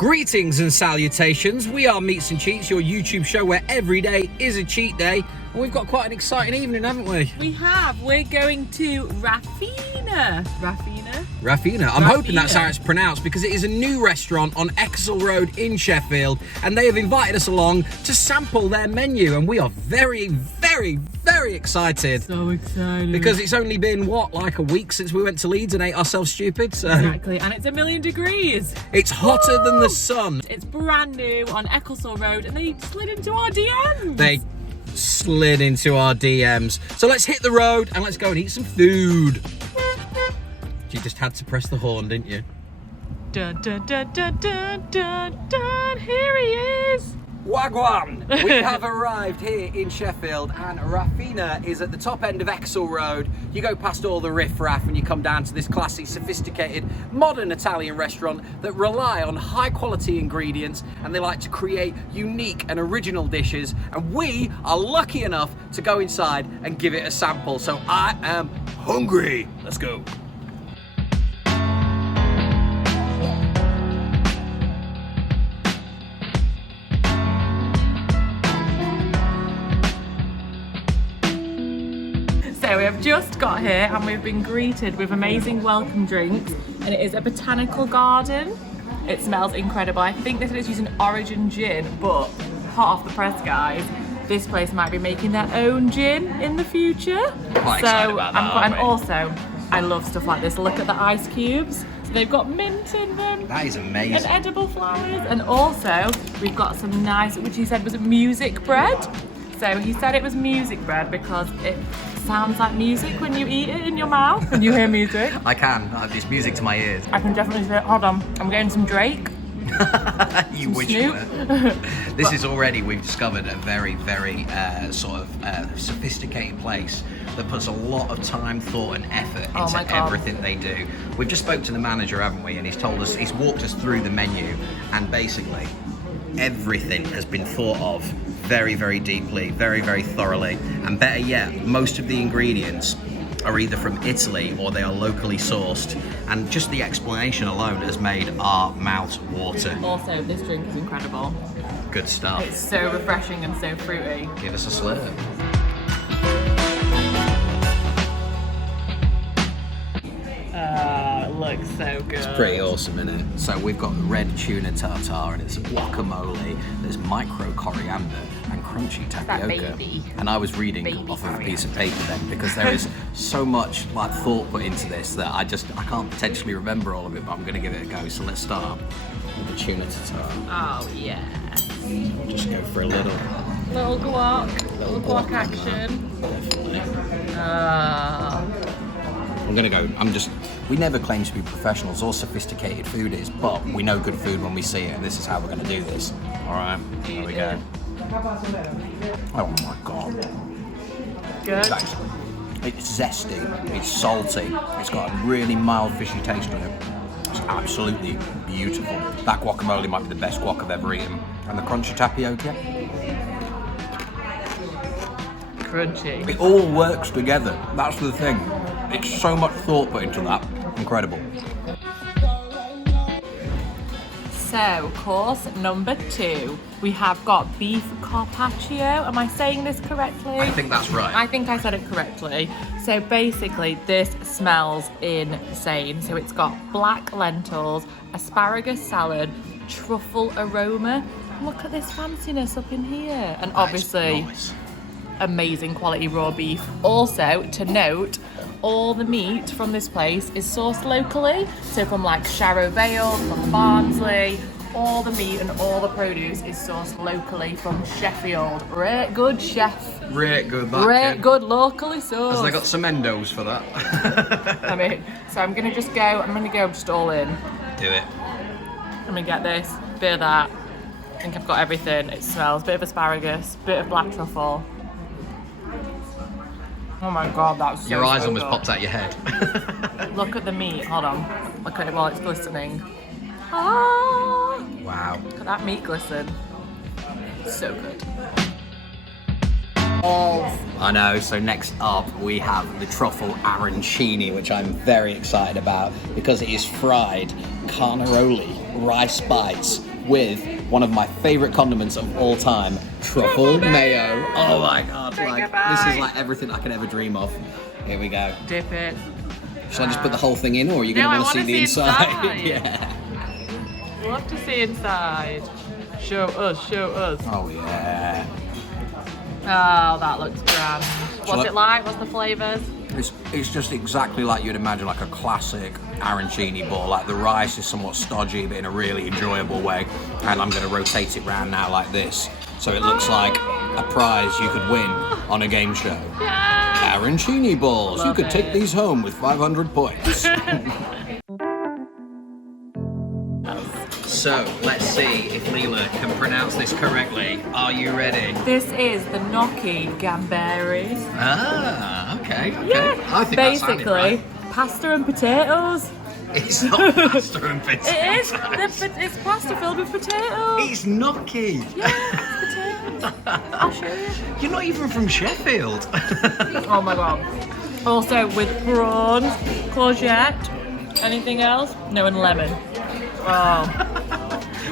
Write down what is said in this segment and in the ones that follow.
Greetings and salutations, we are Meats and Cheats, your YouTube show where every day is a cheat day. And we've got quite an exciting evening, haven't we? We have. We're going to Raffina. Raffina. I'm hoping that's how it's pronounced because it is a new restaurant on Ecclesall Road in Sheffield and they have invited us along to sample their menu and we are very, very, very excited. So excited. Because it's only been, what, like a week since we went to Leeds and ate ourselves stupid? So exactly, and it's 1,000,000 degrees. It's hotter than the sun. It's brand new on Ecclesall Road and they slid into our DMs. They slid into our DMs. So let's hit the road and let's go and eat some food. You just had to press the horn, didn't you? Dun, dun, dun, dun, dun, dun, dun. Here he is. Wagwan! We have arrived here in Sheffield and Raffina is at the top end of Ecclesall Road. You go past all the riff-raff and you come down to this classy, sophisticated, modern Italian restaurant that rely on high-quality ingredients and they like to create unique and original dishes, and we are lucky enough to go inside and give it a sample. So I am hungry. Let's go. So we have just got here and we've been greeted with amazing welcome drinks, and it is a botanical garden. It smells incredible. I think this is using Origin gin, but hot off the press, guys, this place might be making their own gin in the future. Quite excited about that, and also, I love stuff like this. Look at the ice cubes. So they've got mint in them. That is amazing. And edible flowers. And also, we've got some nice, which he said was music bread. So he said it was music bread because it sounds like music when you eat it in your mouth and you hear music. I can. It's music to my ears. I can definitely say, hold on, I'm getting some Drake. You wish you were. This is already, we've discovered a very, very sophisticated place that puts a lot of time, thought and effort into everything they do. We've just spoke to the manager, haven't we? And he's told us, he's walked us through the menu and basically everything has been thought of very, very deeply, very, very thoroughly. And better yet, most of the ingredients are either from Italy or they are locally sourced. And just the explanation alone has made our mouth water. Also, this drink is incredible. Good stuff. It's so refreshing and so fruity. Give us a slurp. It looks so good. It's pretty awesome, isn't it? So we've got red tuna tartare and it's guacamole, there's micro coriander and crunchy tapioca. And I was reading off of a piece of paper then because there is so much like thought put into this that I can't potentially remember all of it, but I'm gonna give it a go. So let's start with the tuna tartare. Oh yeah. Just go for a little guac action. I'm gonna go, we never claim to be professionals or sophisticated foodies, but we know good food when we see it, and this is how we're gonna do this. All right, here we go. Oh my God. Good. It's zesty, it's salty, it's got a really mild fishy taste to it. It's absolutely beautiful. That guacamole might be the best guac I've ever eaten. And the crunchy tapioca. Crunchy. It all works together, that's the thing. It's so much thought put into that. Incredible. So, course number 2, we have got beef carpaccio. Am I saying this correctly? I think that's right. I think I said it correctly. So basically, this smells insane. So it's got black lentils, asparagus salad, truffle aroma. Look at this fanciness up in here. And obviously, amazing quality raw beef. Also, to note, all the meat from this place is sourced locally. So from like Sharrow Vale, from Barnsley, all the meat and all the produce is sourced locally from Sheffield. Rate good, chef. Rate good, Rate good, locally sourced. Has they got some endos for that? I mean, so I'm gonna go just all in. Do it. I'm gonna get this, bit of that. I think I've got everything. It smells, bit of asparagus, bit of black truffle. Oh my God, that's so Your eyes so almost good. popped out your head. Look at the meat, hold on. Look at it while it's glistening. Ah! Wow. Look at that meat glisten. So good. I know, so next up we have the truffle arancini, which I'm very excited about because it is fried carnaroli, rice bites, with one of my favourite condiments of all time, truffle mayo. Oh my god, like this is like everything I could ever dream of. Here we go. Dip it. Shall I just put the whole thing in, or are you going to want to see the inside? Yeah. Love to see inside. Show us, show us. Oh yeah. Oh, that looks grand. What's it like? What's the flavours? It's just exactly like you'd imagine, like a classic arancini ball. Like the rice is somewhat stodgy, but in a really enjoyable way. And I'm going to rotate it round now like this, so it looks like a prize you could win on a game show. Yeah. Arancini balls. You could take these home with 500 points. So, let's see if Leela can pronounce this correctly. Are you ready? This is the gnocchi gamberi. Ah, okay. Yeah. I think basically, that right. pasta and potatoes. It's not pasta and potatoes. It is. It's pasta filled with potatoes. It's gnocchi. Yeah, it's potatoes. I'll show you. You're not even from Sheffield. Oh my god. Also with prawns, courgette, anything else? No, and lemon. Oh.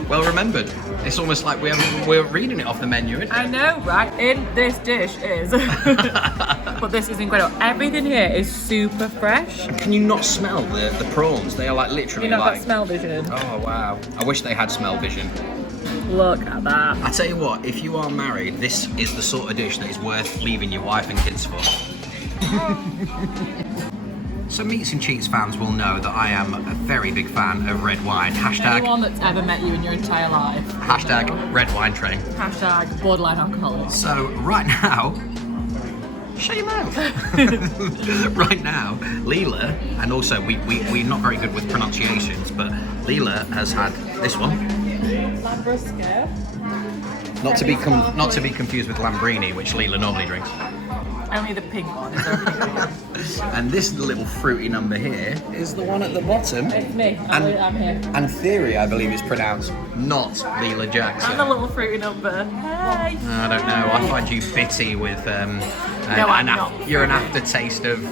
Well remembered. It's almost like we're reading it off the menu, isn't it? I know, right? In this dish is. But this is incredible. Everything here is super fresh. Can you not smell the prawns? They are like literally You've not like... got smell vision. Oh wow. I wish they had smell vision. Look at that. I tell you what, if you are married, this is the sort of dish that is worth leaving your wife and kids for. So Meats and Cheats fans will know that I am a very big fan of red wine. Hashtag... Anyone that's ever met you in your entire life. Hashtag red wine train. Hashtag borderline alcoholic. So right now... Shut your mouth. Right now, Leela, and also we're not very good with pronunciations, but Leela has had this one. Lambrusco. Not to be confused with Lambrini, which Leela normally drinks. Only the pink one. Is there a pink one? And this little fruity number here is the one at the bottom. It's me. I'm here. And theory, I believe, is pronounced not Leela Jackson. And the little fruity number. Hey. I don't know. I find you bitty with. No, I'm not. You're an aftertaste of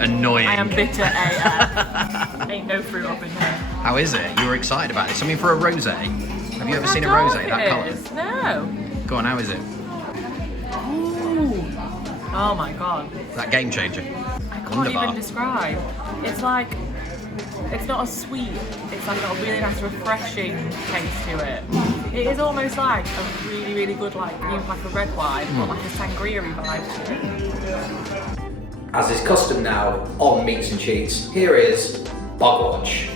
annoying. I am bitter AF. Ain't no fruit up in here. How is it? You were excited about this. I mean, for a rosé. Have you ever seen a rosé that colour? No. Go on. How is it? Ooh. Oh my god. That game changer. I can't even describe. It's like, it's not a sweet, it's like got a really nice refreshing taste to it. It is almost like a really, really good, like a red wine, but like a sangria vibe. As is custom now on Meats and Cheats, here is Bogwatch.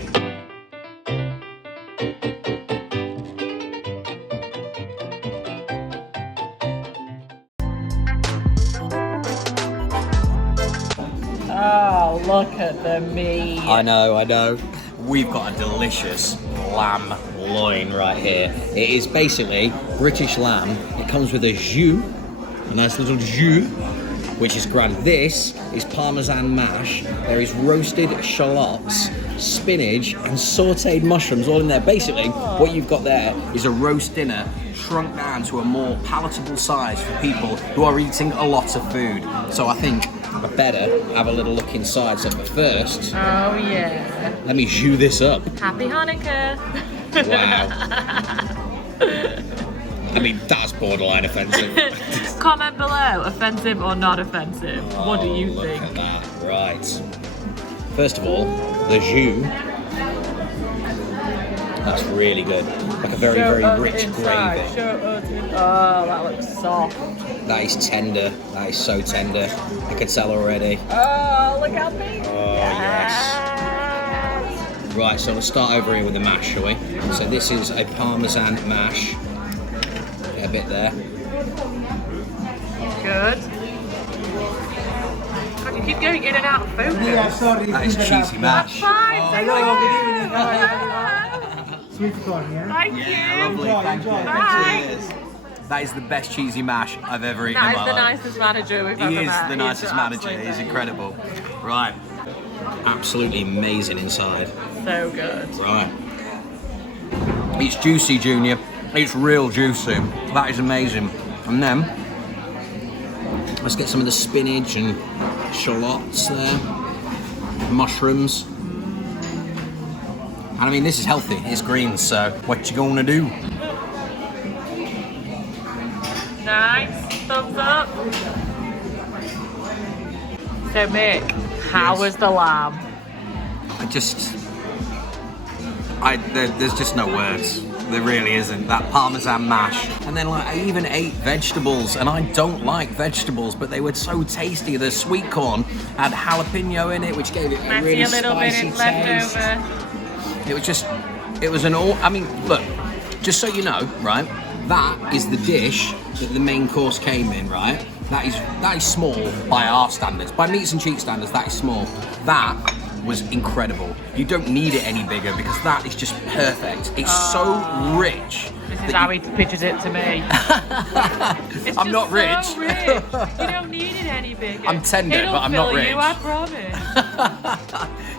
Oh, look at the meat. I know. We've got a delicious lamb loin right here. It is basically British lamb. It comes with a jus, a nice little jus, which is grand. This is Parmesan mash. There is roasted shallots, spinach, and sautéed mushrooms all in there. Basically, what you've got there is a roast dinner shrunk down to a more palatable size for people who are eating a lot of food. So I think I better have a little look inside. So, but first, Oh yeah. let me jus this up. Happy Hanukkah. Wow. I mean, that's borderline offensive. Comment below, offensive or not offensive. What do you look think? at that. Right. First of all, the jus. That's really good. Like a very, very rich gravy. Oh, that looks soft. That is tender. That is so tender. I can tell already. Oh, look how big. Oh, yes. Right, so we'll start over here with the mash, shall we? So this is a Parmesan mash. Get a bit there. Good. God, you keep going in and out of focus. Yeah, sorry. That is cheesy mash. Hi, Sweet corn, yeah? Thank you. Lovely, thank you. Bye. Cheers. That is the best cheesy mash I've ever eaten That in my is the life. nicest manager we've ever He met. is the nicest manager. absolutely He's incredible. Right. Absolutely amazing inside. So good. Right. It's juicy, Junior. It's real juicy. That is amazing. And then, let's get some of the spinach and shallots there. Mushrooms. And I mean, this is healthy, it's greens, so what you gonna do? Nice, thumbs up. So Mick, how was the lamb? There's just no words. There really isn't. That Parmesan mash. And then like, I even ate vegetables, and I don't like vegetables, but they were so tasty. The sweet corn had jalapeno in it, which gave it a really spicy taste. It was an all, I mean, look, just so you know, right, that is the dish that the main course came in, right? That is small by our standards. By Meats and Cheeks standards, that is small. That was incredible. You don't need it any bigger because that is just perfect. It's so rich. This is how he pitches it to me. I'm not rich. So rich. You don't need it any bigger. I'm tender, but I'm not rich. You, I promise.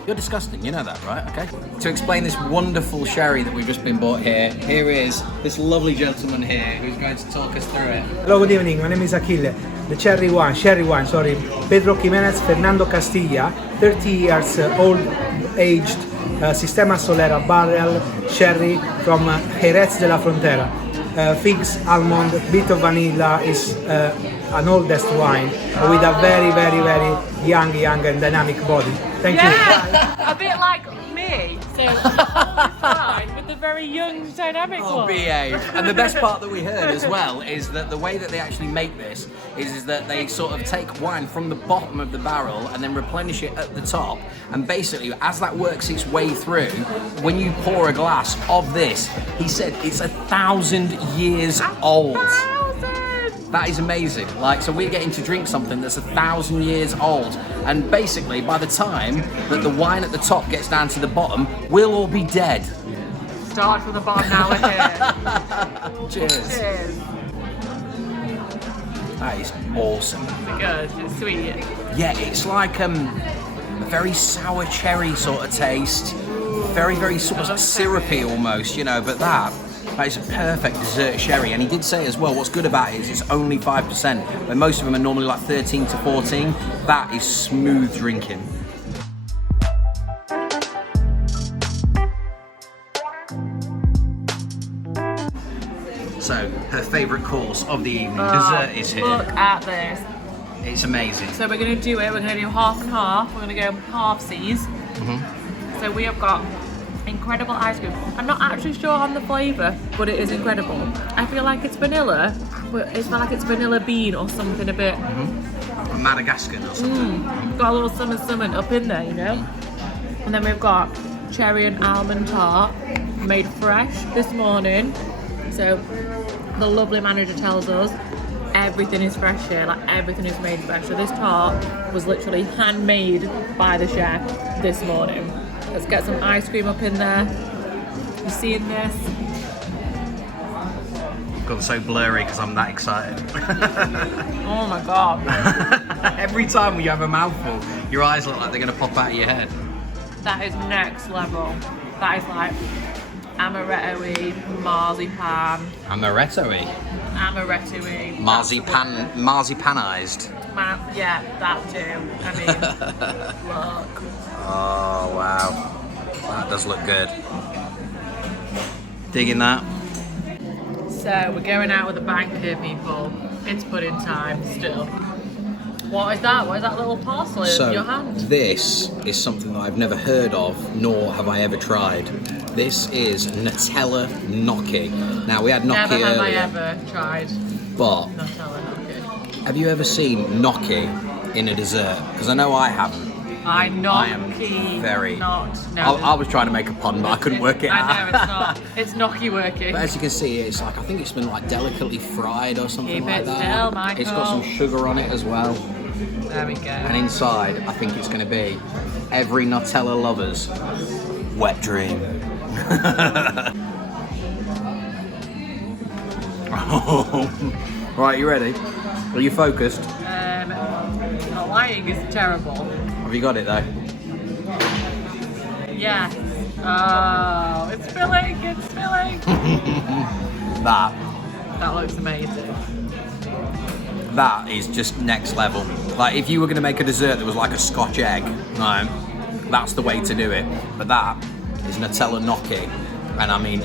You're disgusting, you know that, right? Okay. To explain this wonderful sherry that we've just been bought here is this lovely gentleman here who's going to talk us through it. Hello, good evening. My name is Achille. The sherry wine, Pedro Jimenez, Fernando Castilla, 30 years old, aged, Sistema Solera barrel sherry from Jerez de la Frontera. Figs, almond, bit of vanilla is an oldest wine with a very, very, very young and dynamic body. Thank you. Yeah, a bit like me. So fine with the very young, dynamic one. Behave. And the best part that we heard as well is that the way that they actually make this is that they sort of take wine from the bottom of the barrel and then replenish it at the top. And basically, as that works its way through, when you pour a glass of this, he said it's 1,000 years old. That is amazing. Like, so we're getting to drink something that's 1,000 years old, and basically, by the time that the wine at the top gets down to the bottom, we'll all be dead. Start from the bottom now. We're here. Cheers. Cheers. That is awesome. Good. It's sweet. Yeah, it's like a very sour cherry sort of taste. Very, very sort of syrupy almost, you know, but that is a perfect dessert sherry. And he did say as well, what's good about it is it's only 5%, when most of them are normally like 13 to 14. That is smooth drinking. So, her favourite course of the evening, dessert is here. Look at this. It's amazing. So we're going to do it, we're going to do half and half, we're going to go half-seas. So we have got incredible ice cream. I'm not actually sure on the flavour, but it is incredible. I feel like it's vanilla, but it's not like it's vanilla bean or something a bit. Madagascar or something. Got a little something up in there, you know? And then we've got cherry and almond tart, made fresh this morning. So the lovely manager tells us everything is fresh here, like everything is made fresh. So this tart was literally handmade by the chef this morning. Let's get some ice cream up in there. You seeing this? I've gone so blurry because I'm that excited. Oh my god. Every time you have a mouthful, your eyes look like they're going to pop out of your head. That is next level. That is like amaretto-y, marzipan. Amaretto-y? Amaretto-y. Marzipanized. Yeah, that too. I mean, look. Oh, wow. That does look good. Digging that? So, we're going out with a bang here, people. It's pudding time still. What is that? What is that little parcel in your hand? This is something that I've never heard of, nor have I ever tried. This is Nutella gnocchi. Now, we had gnocchi Never have earlier, I ever tried but Nutella gnocchi. have you ever seen gnocchi in a dessert? Because I know I haven't. I am very. No, I was trying to make a pun, but I couldn't work it out. I know it's not. It's gnocchi working. But as you can see, it's like, I think it's been like delicately fried or something Keep like it that. still, Michael. It's got some sugar on it as well. There we go. And inside, I think it's going to be every Nutella lover's wet dream. Right, you ready? Are you focused? The lighting is terrible. Have you got it though? Yes. Oh, it's spilling, it's spilling. That looks amazing. That is just next level. Like, if you were going to make a dessert that was like a Scotch egg, right, that's the way to do it. But that is Nutella gnocchi. And I mean,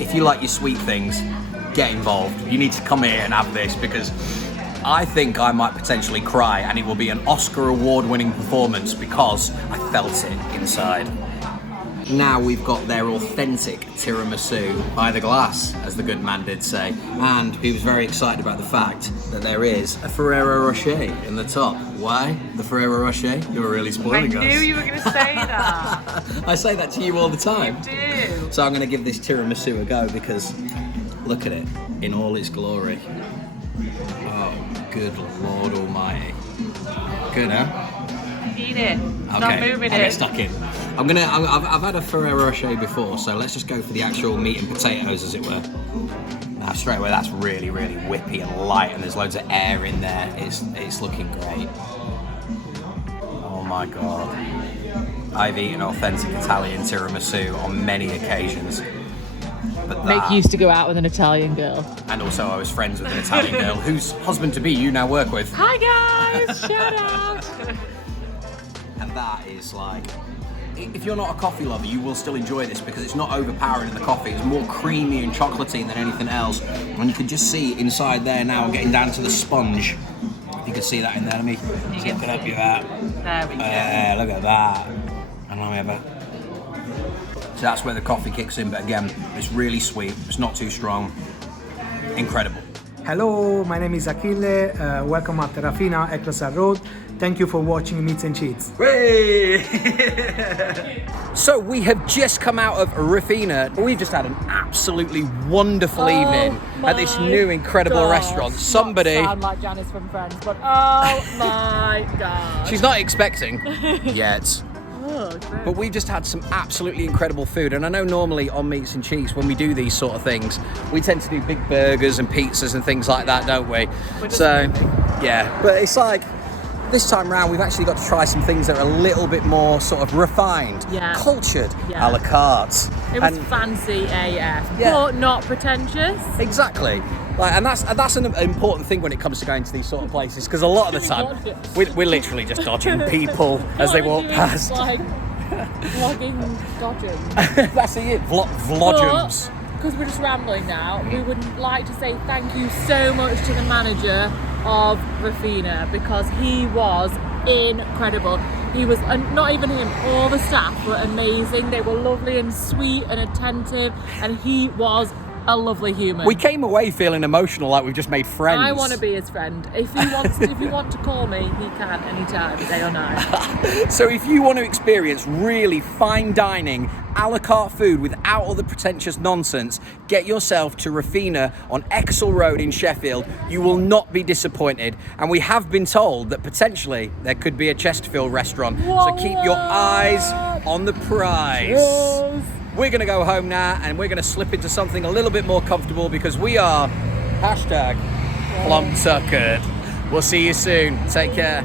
if you like your sweet things, get involved. You need to come here and have this, because I think I might potentially cry, and it will be an Oscar award-winning performance because I felt it inside. Now we've got their authentic tiramisu by the glass, as the good man did say, and he was very excited about the fact that there is a Ferrero Rocher in the top. Why the Ferrero Rocher? You're really spoiling us. I knew you were going to say that. I say that to you all the time. You do. So I'm going to give this tiramisu a go, because look at it in all its glory. Oh, good Lord Almighty. Good, huh? Eat it. Okay, Not moving I'll it. get stuck in. I've had a Ferrero Rocher before, so let's just go for the actual meat and potatoes, as it were. Now, straight away, that's really, really whippy and light, and there's loads of air in there. It's looking great. Oh my God. I've eaten authentic Italian tiramisu on many occasions. But Mick that, used to go out with an Italian girl. and also I was friends with an Italian girl whose husband-to-be you now work with. Hi guys, shout out. And that is like, if you're not a coffee lover, you will still enjoy this, because it's not overpowering in the coffee. It's more creamy and chocolatey than anything else. And you can just see inside there now, getting down to the sponge. You can see that in there. Let me look it up you that. There we go. Yeah, look at that. And let me have a... So that's where the coffee kicks in, but again, it's really sweet. It's not too strong. Incredible. Hello, my name is Achille. Welcome at Raffina, Eccleston Road. Thank you for watching Meats and Cheats. So we have just come out of Raffina. We've just had an absolutely wonderful evening at this new incredible restaurant. Somebody... Not sound like Janice from Friends, but oh my God. She's not expecting yet. Oh, great. But we've just had some absolutely incredible food, and I know normally on Meats and Cheats, when we do these sort of things, we tend to do big burgers and pizzas and things like that, don't we? So, yeah, but it's like, this time round we've actually got to try some things that are a little bit more sort of refined, cultured, a la carte. It was fancy AF, Yeah. but not pretentious. Exactly. Like, and that's an important thing when it comes to going to these sort of places, because a lot of the time we're literally just dodging people as they walk past. Like vlogging, dodging. That's it. Vlogums. Because we're just rambling now, we would like to say thank you so much to the manager of Raffina, because he was incredible. He was, not even him, all the staff were amazing. They were lovely and sweet and attentive, and he was a lovely human. We came away feeling emotional, like we've just made friends. I want to be his friend. If he wants, if you want to call me, he can anytime, day or night. So if you want to experience really fine dining, a la carte food without all the pretentious nonsense, get yourself to Raffina on Exel Road in Sheffield. You will not be disappointed. And we have been told that potentially there could be a Chesterfield restaurant. So keep your eyes on the prize. Yes. We're going to go home now, and we're going to slip into something a little bit more comfortable, because we are #plum tuckered. We'll see you soon. Take care.